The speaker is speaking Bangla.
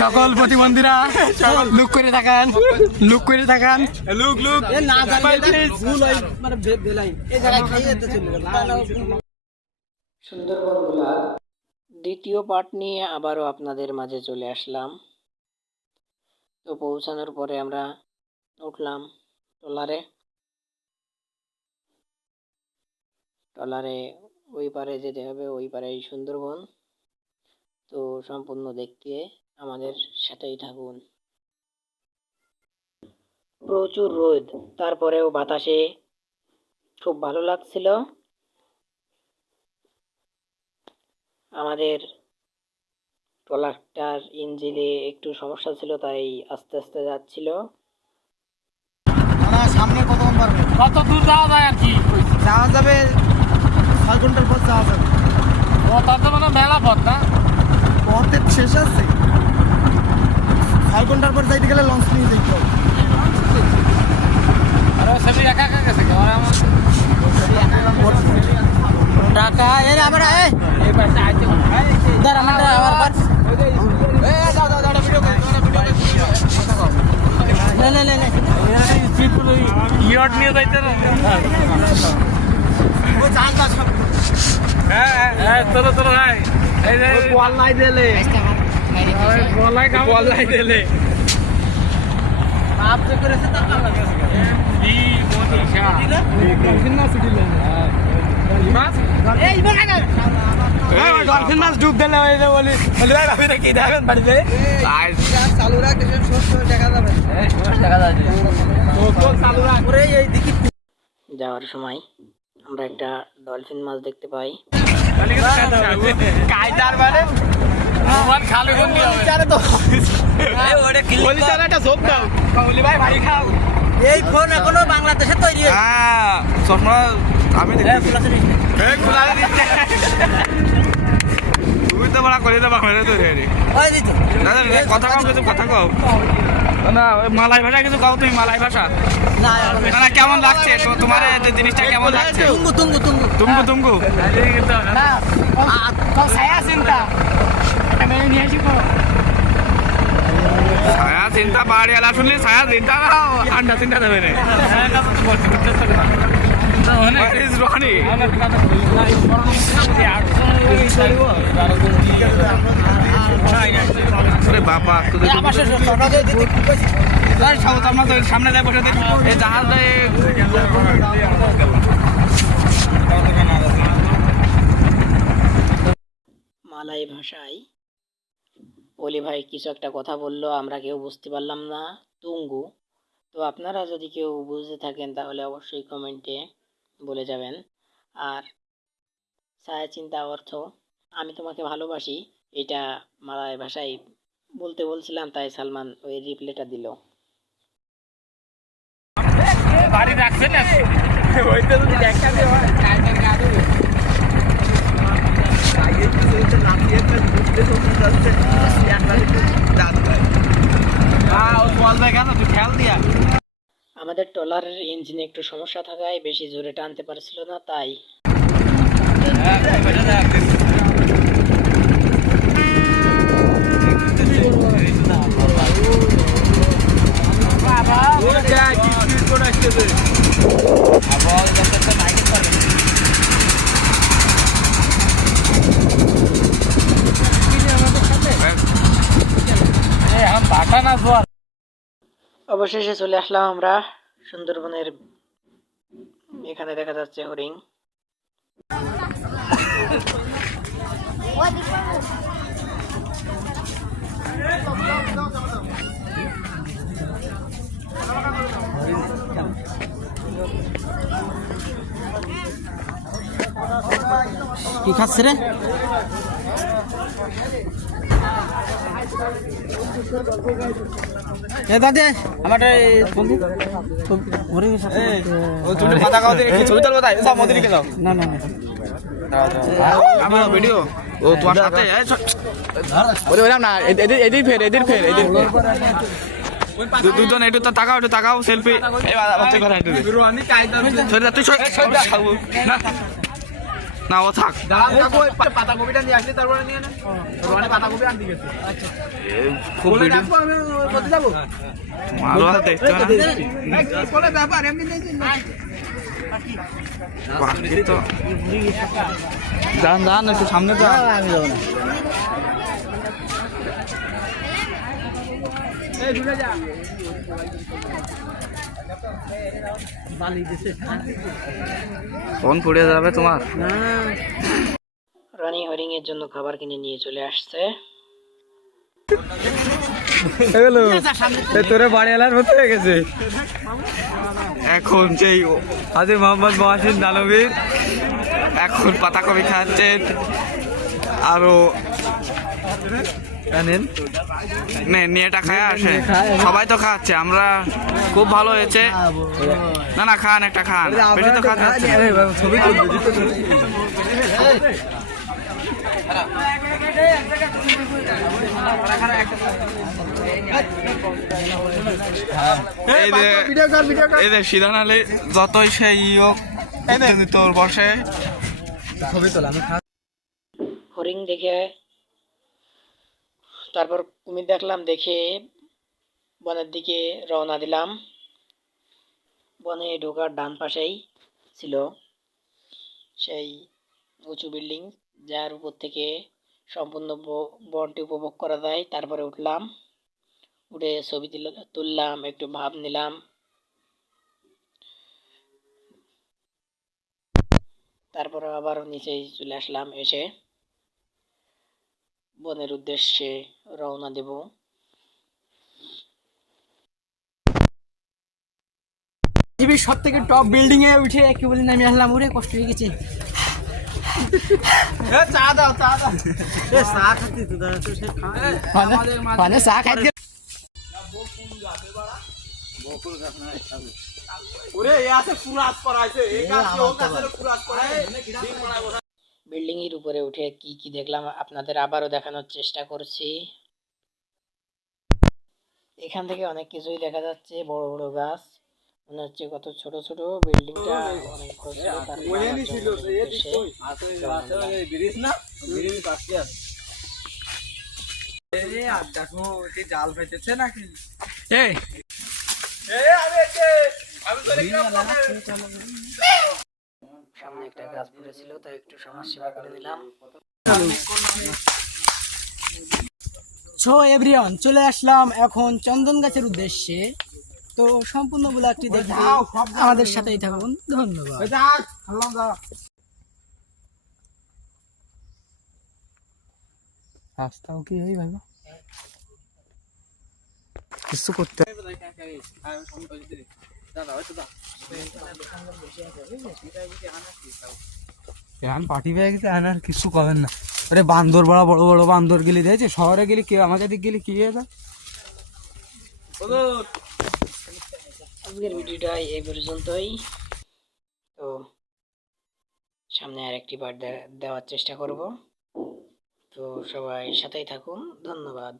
সকল প্রতিবন্ধীরা লুক করে থাকান লুক করে থাকান। Look look. সুন্দরবন ব্লগ। দ্বিতীয় পার্ট নিয়ে আবারও আপনাদের মাঝে চলে আসলাম। তো পৌঁছানোর পরে আমরা উঠলাম ট্রলারে। ট্রলারে ওই পারে যেতে হবে ওই পারে সুন্দরবন। তো সম্পূর্ণ দেখতে আমাদের সাথেই থাকুন। প্রচুর রোদ তারপরেও বাতাসে খুব ভালো লাগছিল। আমাদের ট্রলারটার ইঞ্জিনে একটু সমস্যা ছিল তাই আস্তে আস্তে যাচ্ছিল। সামনে কতক্ষণ পারবে কত দূর যাওয়া যায় আর কি? যাওয়া যাবে ছয় ঘণ্টার পর যাওয়া যাবে। ও তার মানে মেলা পথ না? পথের শেষ আছে ছয় ঘণ্টার পর যাইতে গেলে লঞ্চ নিয়ে যাইতে হবে আমার টাকা এর আমরা এ দাঁড়া আমরা আবার লে লে লে লে ইয়ট নিয়ে যাইতে না হ্যাঁ হ্যাঁ তোর তোর ভাই এই যে বল নাই দিলে বলাই কাম বলাই দিলে বাপ যে করেছে তার কাম লাগে ই মনীষা মাছ এই বলা না ডলফিন মাছ ডুব দিলে বলি। বলি ভাই ভাবি কি দেখেন বাড়িতে? চালু রাখ দেখা যাবে। দেখা যাবে। করে এই দিকে। যাওয়ার সময় আমরা একটা ডলফিন মাছ দেখতে পাই। মানে এই ফোন এখনও বাংলাদেশে তৈরি হয়েছে হ্যাঁ চশমা আমি তুমি তো বড় করে দেবা কথা কও কিছু কথা কও। না ওই মালাই ভাষা কিছু কও তুমি মালাই ভাষা না না না কেমন লাগছে তো তোমার জিনিসটা কেমন লাগছে তুঙ্গু তুঙ্গু তুঙ্গু তুমকু তুমকু তো ছায়া চিন্তা ছায়া চিন্তা বাড়ি আলা শুনলি ছায়া চিন্তা আন্ডা চিন্তা দেবে রে Where is Ronnie? আরে বাবা সামনে যায় বসে এই জাহাজটা মালাই ভাষায় অলি ভাই কিছু একটা কথা বলল আমরা কেউ বুঝতে পারলাম না। তুঙ্গু তো আপনারা যদি কেউ বুঝতে থাকেন তাহলে অবশ্যই কমেন্টে বলে যাবেন। আর ছায়া চিন্তা অর্থ আমি তোমাকে ভালোবাসি এটা মালায় ভাষায় বলতে বলছিলাম তাই সালমান ওই রিপ্লেটা দিল। বাড়ি রাখছে না? ওইটা যদি দেখা দেওয়া আমাদের ট্রলারের ইঞ্জিনে একটু সমস্যা থাকায় বেশি জোরে টানতে পারছিল না তাই। অবশেষে চলে আসলাম আমরা সুন্দরবনের এখানে দেখা যাচ্ছে হরিণ। কি খাচ্ছে রে? এ দাদে আমার বন্ধু সাথে ও তুমি মাথা খাও দেখি ছবি তুলবো তাই? সব মন্দিরে যাও। না না না। আমার ভিডিও ও তোমার সাথে? ওরে ওরম না এদির এদির ফের এদির ফের দু- দুজন একটু তো তাকাও একটু তাকাও সেলফি দে। তুই সরে- না না ও থাক পাতাকপিটা নিয়ে আসলি তারপরে নিয়ে নেন রোহানে পাতাকপি আনতে গেছে। এ, খুব যাব? ভালো দেখতে না। বলে ব্যাপার? এমনি নেই যান যান একটু সামনে তো আমি যাব না। ফোন পড়ে যাবে তোমার? রনি হরিং এর জন্য খাবার কিনে নিয়ে চলে আসছে। তোরে বাড়ি এলার মতো হয়ে গেছে। এখন সেই হাজির মোহাম্মদ মহাসিন দানবীর। এখন পাতাকপি খাচ্ছেন। আরও জানেন? নে নিয়ে এটা খায় আসে। সবাই তো খাচ্ছে আমরা খুব ভালো হয়েছে। না না খান একটা খান। বেশি তো খাতে সিধান আলী যতই সেই হোক তোর বসে। ছবি তোলা দেখে তারপর কুমির দেখলাম, দেখে বনের দিকে রওনা দিলাম। বনে ঢোকার ডান পাশেই ছিল সেই উঁচু বিল্ডিং, যার উপর থেকে সম্পূর্ণ বনটি উপভোগ করা যায়। তারপরে উঠলাম, উঠে ছবি তুল- তুললাম, একটু ভাব নিলাম। তারপরে আবার নিচে চলে আসলাম এসে। বনের উদ্দেশ্যে রওনা দেব। পৃথিবীর সব থেকে টপ বিল্ডিং এ উঠে কি বলি নামি আসলাম উঠে কষ্ট হয়ে গেছে। চা দাও চা দাও। চা খাচ্ছি তো দাদা তো সে মানে চা খাইতে ওরে এ আছে কুরাস করাইছে এই কাজ ও কাছে কুরাস করায় বিল্ডিং এর উপরে উঠে কি কি দেখলাম আপনাদের আবারও দেখানোর চেষ্টা করছি। এখান থেকে অনেক কিছুই দেখা যাচ্ছে বড় বড় গাছ। মনে হচ্ছে কত ছোট ছোট। বিল্ডিংটা অনেক বড় ছিল, জাল ফেটেছে নাকি? এই। এ আমি এসে আমি তো দেখলাম সামনে একটা গাছ পড়েছিল তাই একটু সমাজ সেবা করে দিলাম এভরিওয়ান চলে আসলাম এখন চন্দন গাছের উদ্দেশ্যে। তো সম্পূর্ণ ব্লগটি দেখতে আমাদের সাথেই থাকুন। ধন্যবাদ। রাস্তাও কি হয় ভাই? কিছু করতে এখন পার্টি পেয়ে গেছে এখন আর কিছু না। আরে বান্দর বড় বড় বড় বান্দর গেলি দেখছে শহরে গেলে কি আমাদের দিকে গেলে কি হয়ে যায় আজকের ভিডিওটা এই পর্যন্তই। তো সামনে আরেকটি পার্ট দেওয়ার চেষ্টা করব। তো সবাই সাথেই থাকুন। ধন্যবাদ।